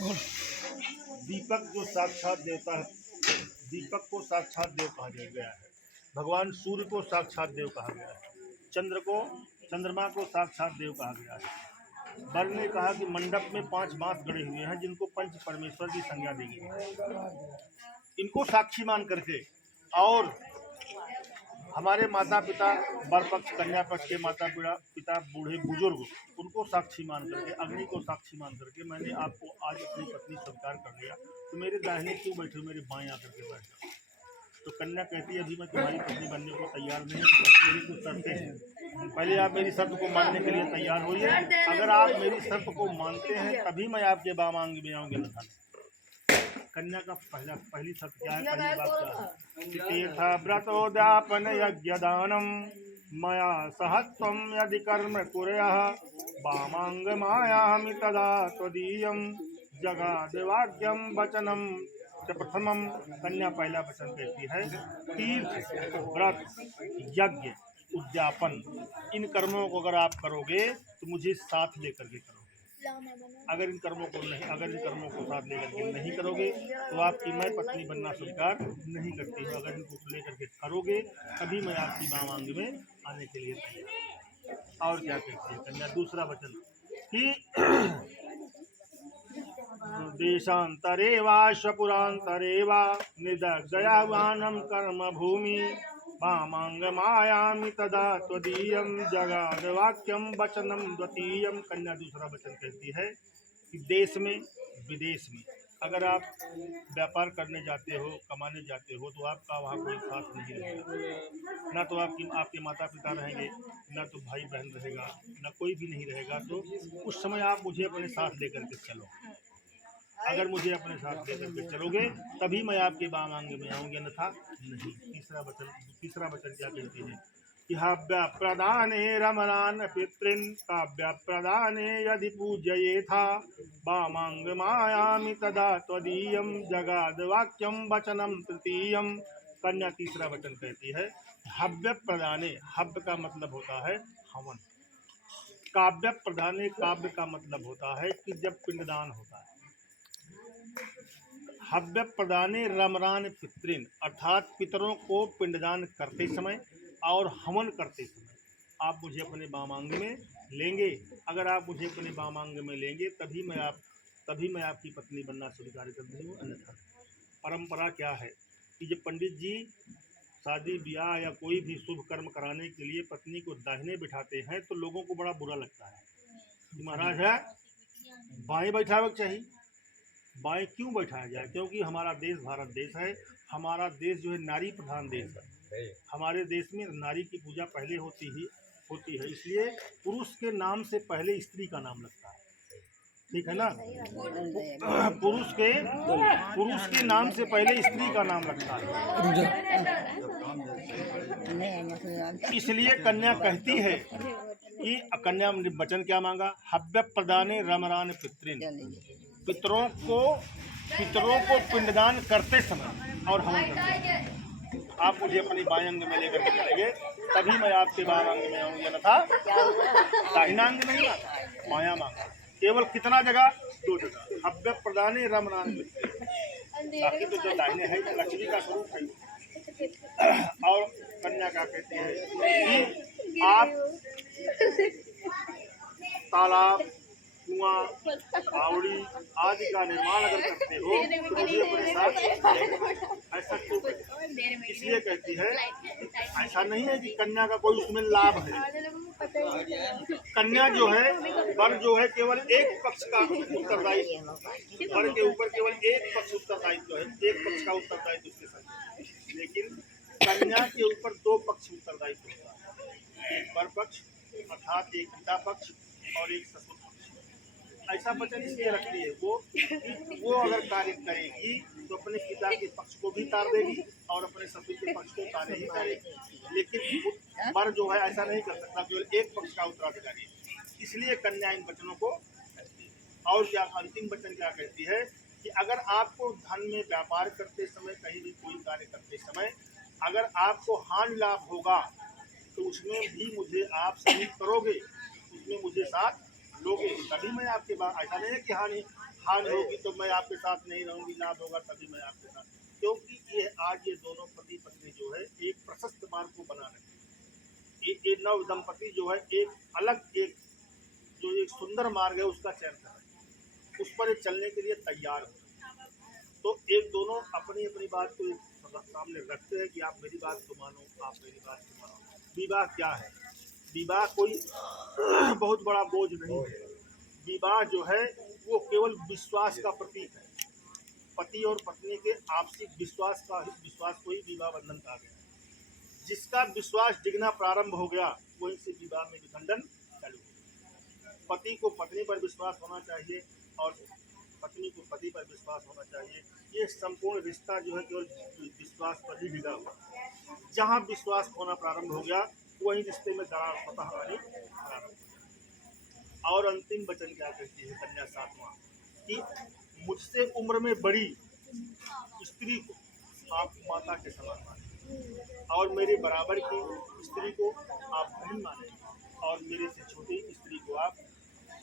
दीपक जो साक्षात देवता है, दीपक को साक्षात देव कहा गया है। भगवान सूर्य को साक्षात देव कहा गया है। चंद्रमा को साक्षात देव कहा गया है। वर ने कहा कि मंडप में 5 बांस गड़े हुए हैं जिनको पंच परमेश्वर की संज्ञा दी गई है। इनको साक्षी मान करके और हमारे माता पिता वर पक्ष कन्या पक्ष के माता पिता बूढ़े बुजुर्ग उनको साक्षी मान करके अग्नि को साक्षी मान करके मैंने आपको आज अपनी पत्नी स्वीकार कर लिया। तो मेरे दाहिने क्यों बैठे हो, मेरे बाएं आकर के बैठ जाओ। तो कन्या कहती है अभी मैं तुम्हारी पत्नी बनने को तैयार नहीं, मेरी कुछ शर्तें हैं। पहले आप मेरी शर्त को मानने के लिए तैयार होइए। अगर आप मेरी शर्त को मानते हैं तभी मैं आपके वामांग में आऊँगी, अन्यथा कन्या का पहली शर्त क्या है, पहली बात क्या है? तीर्थ व्रतोद्यापन यज्ञदानम मया सहत्वम यदि कर्म कुर्यः वामांग मायामि तदा त्वदीयं जगाद्वाक्यं वचनम च प्रथमम। कन्या पहला वचन कहती है तीर्थ व्रत यज्ञ उद्यापन इन कर्मों को अगर आप करोगे तो मुझे साथ लेकर के करोगे। अगर इन कर्मों को साथ लेकर के नहीं करोगे तो आपकी मैं पत्नी बनना स्वीकार नहीं करती हूँ। अगर इनको लेकर के करोगे तभी मैं आपकी वामांग में आने के लिए तैयार। और क्या कहती है कन्या दूसरा वचन कि देशांतरे वा स्वपुरांतरे वा निर्दयवानम कर्म भूमि वामांग मायामि तदा त्वदीयं जगाद वाक्यम वचनम द्वितीयम। कन्या दूसरा वचन कहती है कि देश में विदेश में अगर आप व्यापार करने जाते हो, कमाने जाते हो तो आपका वहाँ कोई साथ नहीं रहेगा। ना तो आपके माता पिता रहेंगे, ना तो भाई बहन रहेगा, ना कोई भी नहीं रहेगा। तो उस समय आप मुझे अपने साथ लेकर के चलो। अगर मुझे अपने साथ लेकर के चलोगे तभी मैं आपके वामांग में आऊँगी, अन्यथा नहीं। तीसरा वचन क्या कहती है कि हव्य प्रदाने रमणान पितृन काव्य प्रदाने यदि पूजयेथा वामांग मायामि तदा त्वदीयं जगाद वाक्यम वचनम तृतीयम। कन्या तीसरा वचन कहती है हव्य प्रदाने, हव्य का मतलब होता है हवन। काव्य प्रदाने, काव्य का मतलब होता है कि जब पिंडदान होता है। हव्य प्रदाने रमरान पितृन अर्थात पितरों को पिंडदान करते समय और हवन करते समय आप मुझे अपने वामांग में लेंगे। अगर आप मुझे अपने वामांग में लेंगे तभी मैं आपकी पत्नी बनना स्वीकार करती हूँ, अन्यथा। परंपरा क्या है कि जब पंडित जी शादी ब्याह या कोई भी शुभ कर्म कराने के लिए पत्नी को दाहिने बिठाते हैं तो लोगों को बड़ा बुरा लगता है कि महाराज है बाएं बैठावे चाहिए। बाएं क्यों बैठाया जाए? क्योंकि हमारा देश भारत देश है। हमारा देश जो है नारी प्रधान देश है। हमारे देश में नारी की पूजा पहले होती है, इसलिए पुरुष के नाम से पहले स्त्री का नाम लगता है, ठीक है ना। पुरुष के नाम से पहले स्त्री का नाम लगता है। इसलिए कन्या कहती है कि कन्या वचन क्या मांगा, हव्य प्रदाने रमरान पितृन, पितरों को पिंडदान करते समय और हवन करते समय आप मुझे अपनी बाएं अंग में लेकर के चलेंगे तभी मैं आपके बाएं अंग में आऊँगी, अन्यथा दाहिना अंग नहीं मांगा, माया मांगा। केवल कितना जगह? 2 जगह। हव्य प्रदाने रमरान पितृन, बाकी तो जो दाहिने है लक्ष्मी का स्वरूप है। और कन्या का कहते हैं कि आप तालाब, कुआं, बावड़ी आदि का निर्माण अगर करते हो तो मुझे अपने साथ ऐसा क्यों कहते? इसलिए कहती है ऐसा नहीं है कि कन्या का कोई उसमें लाभ है। कन्या जो है, वर जो है केवल एक पक्ष का उत्तरदायित्व, वर के ऊपर केवल एक पक्ष उत्तरदायित्व है, एक पक्ष का उत्तरदायित्व उसके साथ। लेकिन कन्या के ऊपर 2 पक्ष उत्तरदायित्व होता है, एक वर पक्ष अर्थात एक पिता पक्ष और एक ससुर पक्ष। ऐसा वचन इसलिए रखती है वो अगर कार्य करेगी तो अपने पिता के पक्ष को भी तार देगी और अपने ससुर के पक्ष को तारे ही तारेगी। लेकिन वर जो है ऐसा नहीं कर सकता, केवल एक पक्ष का उत्तराधिकारी। इसलिए कन्या इन वचनों को कहती है। और क्या अंतिम वचन क्या कहती है कि अगर आपको धन में व्यापार करते समय, कहीं भी कोई कार्य करते समय अगर आपको हानि लाभ होगा तो उसमें भी मुझे आप सहयोग करोगे, उसमें मुझे साथ लोगे, तभी मैं आपके बाद। ऐसा नहीं है कि हानि हानि होगी तो मैं आपके साथ नहीं रहूंगी, लाभ होगा तभी मैं आपके साथ, क्योंकि ये आज ये दोनों पति पत्नी जो है एक प्रशस्त मार्ग को बना रहे हैं। ये नव दंपति जो है एक अलग एक जो एक सुंदर मार्ग है उसका चयन कर रहे हैं, उस पर चलने के लिए तैयार हो। तो एक दोनों अपनी अपनी बात को एक सामने रखते हैं कि आप मेरी बात को मानो, आप मेरी बात को मानो। विवाह क्या है? विवाह कोई बहुत बड़ा बोझ नहीं है। विवाह जो है वो केवल विश्वास का प्रतीक है। पति और पत्नी के आपसी विश्वास को ही विवाह बंधन कहा गया है। जिसका विश्वास डिगना प्रारंभ हो गया वहीं से विवाह में विखंडन चालू हो। पति को पत्नी पर विश्वास होना चाहिए और पत्नी को पति पर विश्वास होना चाहिए। ये संपूर्ण रिश्ता जो है केवल विश्वास पर ही डिगा हुआ। जहाँ विश्वास होना प्रारंभ हो गया वहीं रिश्ते में दरार स्वतः आनी प्रारंभ हो गया। और अंतिम वचन क्या कहती है कन्या 7वां कि मुझसे उम्र में बड़ी स्त्री को आप माता के समान माने और मेरे बराबर की स्त्री को आप बहन माने और मेरे से छोटी स्त्री को आप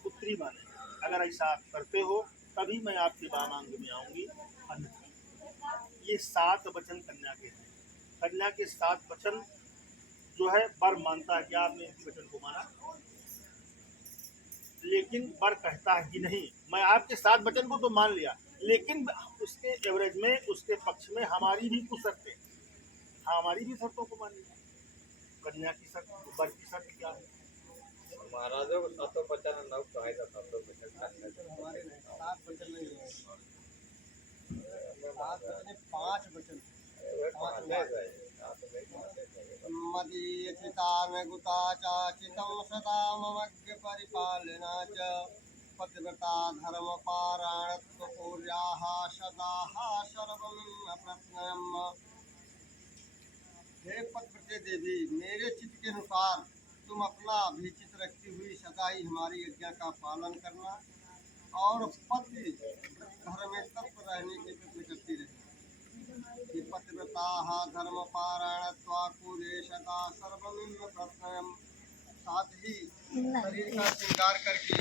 पुत्री माने। अगर ऐसा आप करते हो तभी मैं आपके वामांग में आऊंगी, अन्यथा। ये 7 वचन कन्या के हैं। कन्या के 7 वचन जो है वर मानता है कि आपने इस वचन को माना, लेकिन वर कहता है कि नहीं, मैं आपके 7 वचन को तो मान लिया, लेकिन उसके एवरेज में उसके पक्ष में हमारी भी कुछ शर्तें, हमारी भी शर्तों को मान लिया। कन्या की शर्त, वर की शर्त क्या है? महाराजों को 7 वचन नव कहा जाता है। 7 वचन हमारे 7 वचन नहीं है, 7 वचन 5 वचन। मदीयचिता में गुता चाचितं सदा ममज्ञ परिपालना च पतिव्रता धर्म पारायणत्व पूर्याः सदाः सर्वं प्रश्नयम्। हे पतिव्रते देवी, मेरे चित्त के अनुसार तुम अपना भी चित्त रखती हुई सदा ही हमारी आज्ञा का पालन करना और पति घर में तत्पर रहने के प्रयत्न करती रहना। पतिव्रताः धर्म पारायणत्वाकुले सदा सर्वमिव प्रश्नयम्। साथ ही शरीर का श्रृंगार करके